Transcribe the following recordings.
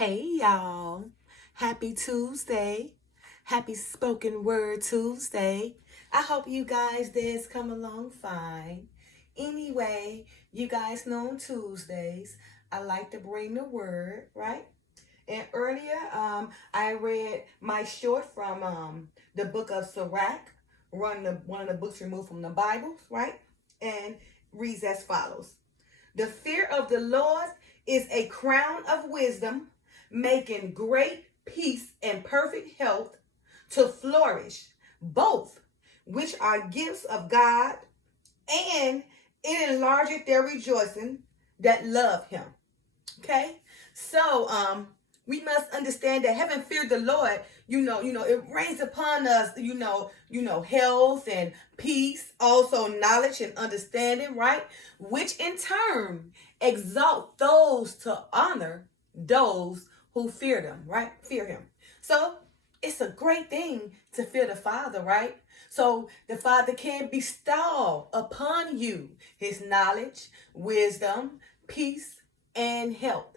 Hey y'all. Happy Tuesday. Happy Spoken Word Tuesday. I hope you guys did come along fine. Anyway, you guys know on Tuesdays, I like to bring the word, right? And earlier, I read my short from the book of Sirach, one of the books removed from the Bible, right? And reads as follows. The fear of the Lord is a crown of wisdom, making great peace and perfect health to flourish, both which are gifts of God, and it enlargeth their rejoicing that love him. Okay? So we must understand that having feared the Lord, it rains upon us, health and peace, also knowledge and understanding, right? Which in turn exalt those to honor those who fear them, right? Fear him. So it's a great thing to fear the Father, right? So the Father can bestow upon you his knowledge, wisdom, peace, and health,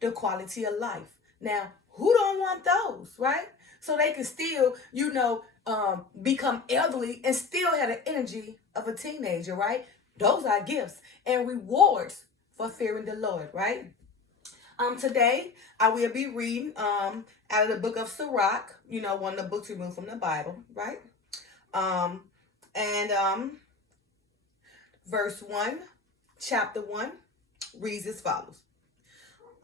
the quality of life. Now, who don't want those, right? So they can still, become elderly and still have the energy of a teenager, right? Those are gifts and rewards for fearing the Lord, right? Today I will be reading out of the book of Sirach, one of the books removed from the Bible, right? Um, and verse 1, chapter 1 reads as follows.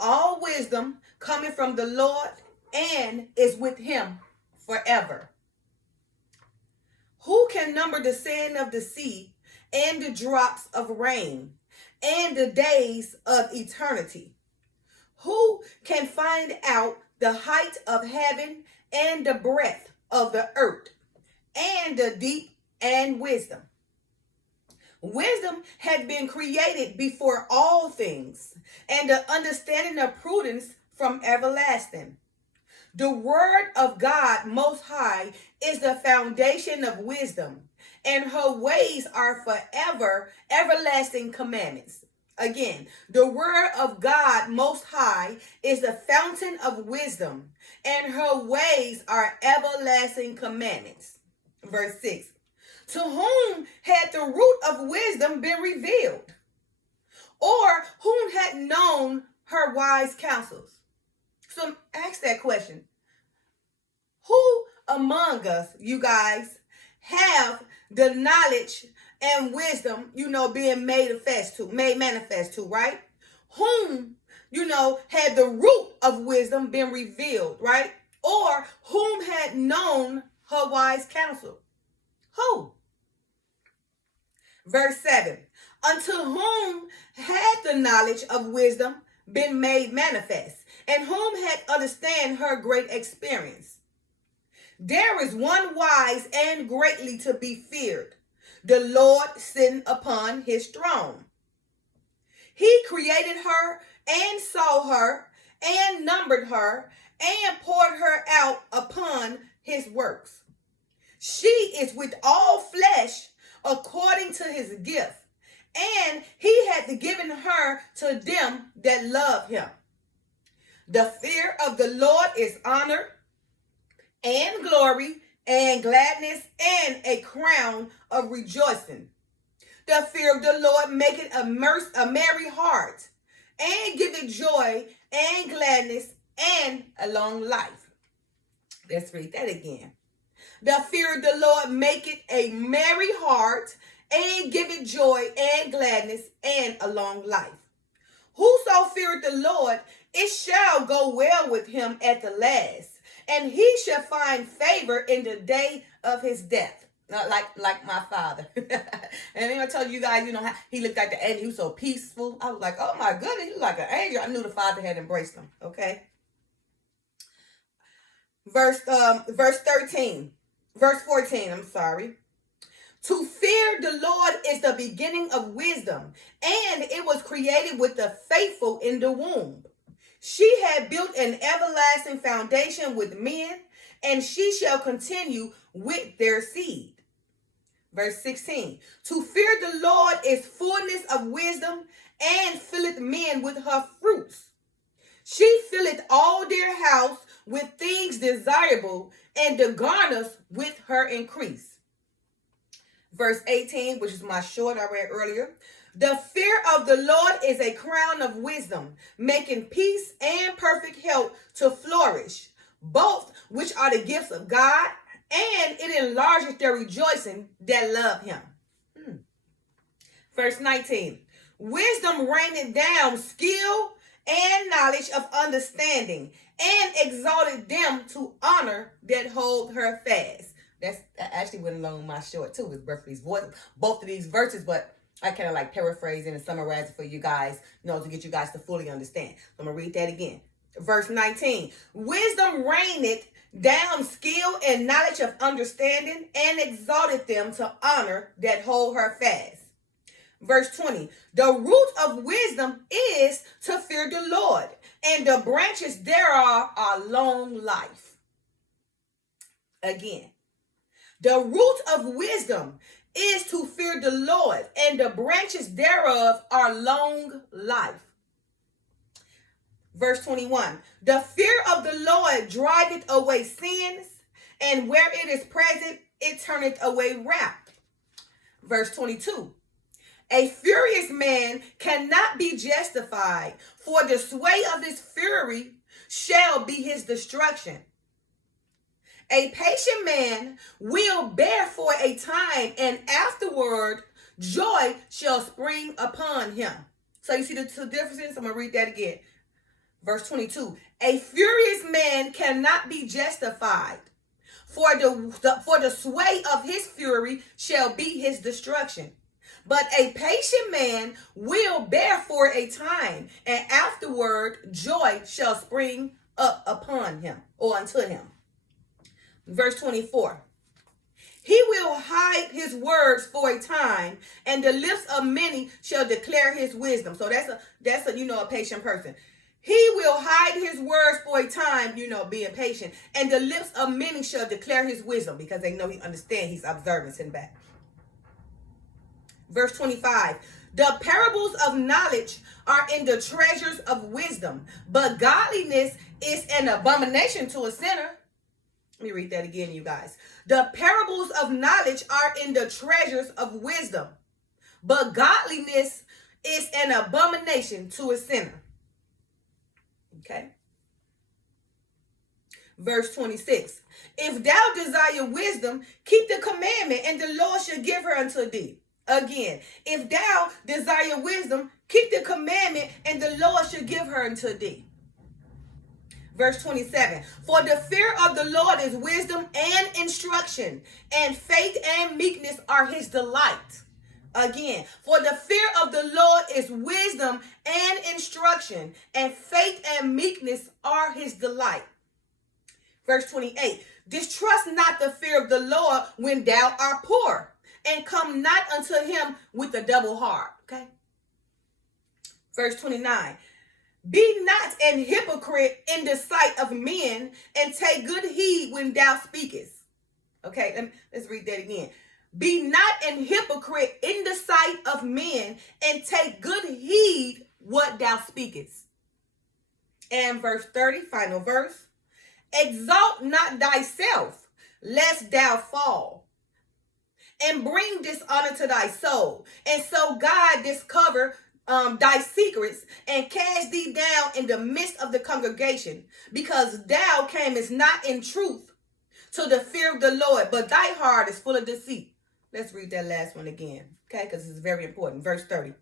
All wisdom coming from the Lord and is with him forever. Who can number the sand of the sea and the drops of rain and the days of eternity? Who can find out the height of heaven and the breadth of the earth and the deep and wisdom? Wisdom had been created before all things, and the understanding of prudence from everlasting. The word of God Most High is the foundation of wisdom, and her ways are forever, everlasting commandments. Again, the word of God Most High is the fountain of wisdom, and her ways are everlasting commandments. Verse 6. To whom had the root of wisdom been revealed? Or whom had known her wise counsels? So ask that question. Who among us, you guys, have the knowledge and wisdom, being made manifest to, right? Whom, had the root of wisdom been revealed, right? Or whom had known her wise counsel? Who? Verse 7. Unto whom had the knowledge of wisdom been made manifest, and whom had understand her great experience? There is one wise and greatly to be feared, the Lord sitting upon his throne. He created her and saw her and numbered her and poured her out upon his works. She is with all flesh according to his gift, and he hath given her to them that love him. The fear of the Lord is honor and glory and gladness and a crown of rejoicing. The fear of the Lord maketh a merry heart, and giveth joy and gladness and a long life. Let's read that again. The fear of the Lord maketh a merry heart, and giveth joy and gladness and a long life. Whoso feareth the Lord, it shall go well with him at the last, and he shall find favor in the day of his death. Not like my father. And I told you guys, how he looked like the angel. He was so peaceful. I was like, oh my goodness, he was like an angel. I knew the Father had embraced him. Okay. Verse 14, I'm sorry. To fear the Lord is the beginning of wisdom, and it was created with the faithful in the womb. She had built an everlasting foundation with men, and she shall continue with their seed. Verse 16. To fear the Lord is fullness of wisdom, and filleth men with her fruits. She filleth all their house with things desirable, and the garners with her increase. Verse 18, which is my short I read earlier. The fear of the Lord is a crown of wisdom, making peace and perfect health to flourish, both which are the gifts of God, and it enlarges their rejoicing that love him. Verse 19. Wisdom raineth down skill and knowledge of understanding, and exalted them to honor that hold her fast. That actually went along with my short too, with both of these verses, but I kind of like paraphrasing and summarizing for you guys, to get you guys to fully understand. So I'm going to read that again. Verse 19. Wisdom reigneth down skill and knowledge of understanding, and exalted them to honor that hold her fast. Verse 20. The root of wisdom is to fear the Lord, and the branches thereof are long life. Again. The root of wisdom is to fear the Lord, and the branches thereof are long life. Verse 21. The fear of the Lord driveth away sins, and where it is present, it turneth away wrath. Verse 22. A furious man cannot be justified, for the sway of his fury shall be his destruction. A patient man will bear for a time, and afterward joy shall spring upon him. So you see the two differences? I'm going to read that again. Verse 22. A furious man cannot be justified, for the sway of his fury shall be his destruction. But a patient man will bear for a time, and afterward joy shall spring up upon him, or unto him. Verse 24. He will hide his words for a time, and the lips of many shall declare his wisdom. So that's a patient person. He will hide his words for a time, being patient, and the lips of many shall declare his wisdom, because they know he understands, he's observant in back. Verse 25. The parables of knowledge are in the treasures of wisdom, but godliness is an abomination to a sinner. Let me read that again, you guys. The parables of knowledge are in the treasures of wisdom, but godliness is an abomination to a sinner. Okay. Verse 26. If thou desire wisdom, keep the commandment, and the Lord shall give her unto thee. Again, if thou desire wisdom, keep the commandment, and the Lord shall give her unto thee. Verse 27. For the fear of the Lord is wisdom and instruction, and faith and meekness are his delight. Again, for the fear of the Lord is wisdom and instruction, and faith and meekness are his delight. Verse 28. Distrust not the fear of the Lord when thou art poor, and come not unto him with a double heart. Okay. Verse 29. Be not an hypocrite in the sight of men, and take good heed when thou speakest. Okay, let's read that again. Be not an hypocrite in the sight of men, and take good heed what thou speakest. And verse 30, final verse. Exalt not thyself, lest thou fall, and bring dishonor to thy soul. And so God discover thy secrets, and cast thee down in the midst of the congregation, because thou camest not in truth to the fear of the Lord, but thy heart is full of deceit. Let's read that last one again, okay, because it's very important. Verse 30.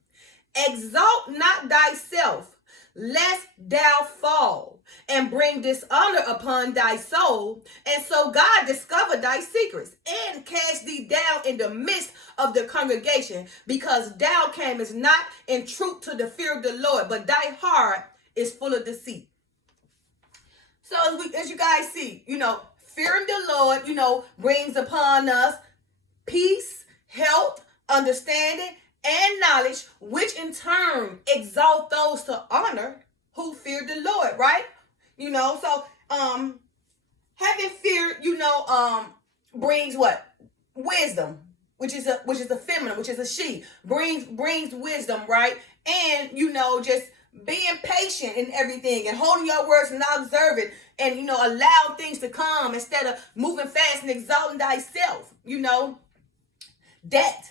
Exalt not thyself, lest thou fall, and bring dishonor upon thy soul. And so God discovered thy secrets, and cast thee down in the midst of the congregation, because thou camest not in truth to the fear of the Lord, but thy heart is full of deceit. So as you guys see, fearing the Lord, brings upon us peace, health, understanding, and knowledge, which in turn exalt those to honor who fear the Lord, right? So having fear, brings what? Wisdom, which is a feminine, which is a she, brings wisdom, right? And just being patient in everything and holding your words and not observe it, and allow things to come instead of moving fast and exalting thyself. That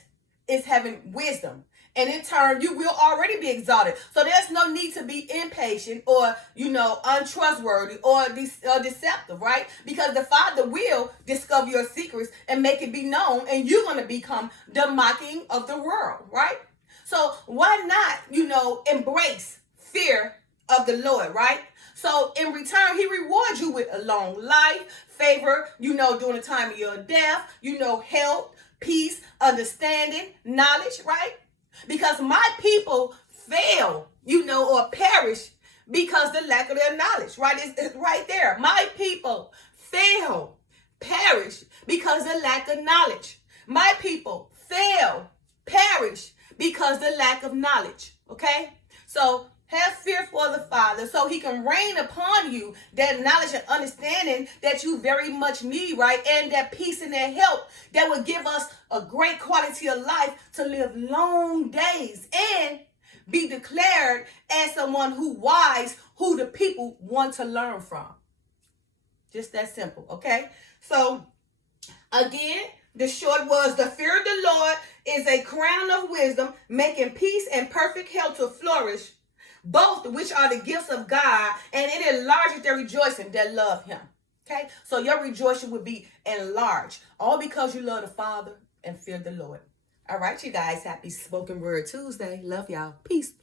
is having wisdom. And in turn, you will already be exalted. So there's no need to be impatient or, untrustworthy or deceptive, right? Because the Father will discover your secrets and make it be known, and you're going to become the mocking of the world, right? So why not, embrace fear of the Lord, right? So in return, he rewards you with a long life, favor, during the time of your death, health, peace, understanding, knowledge, right? Because my people fail, or perish because the lack of their knowledge, right? It's right there. My people fail, perish because the lack of knowledge. My people fail, perish because the lack of knowledge, okay? So have fear for the Father so he can rain upon you that knowledge and understanding that you very much need, right? And that peace and that help that will give us a great quality of life to live long days and be declared as someone who wise, who the people want to learn from. Just that simple, okay? So again, the short was, the fear of the Lord is a crown of wisdom, making peace and perfect health to flourish, both which are the gifts of God, and it enlarges their rejoicing that love him. Okay? So your rejoicing would be enlarged, all because you love the Father and fear the Lord. All right, you guys. Happy Spoken Word Tuesday. Love y'all. Peace.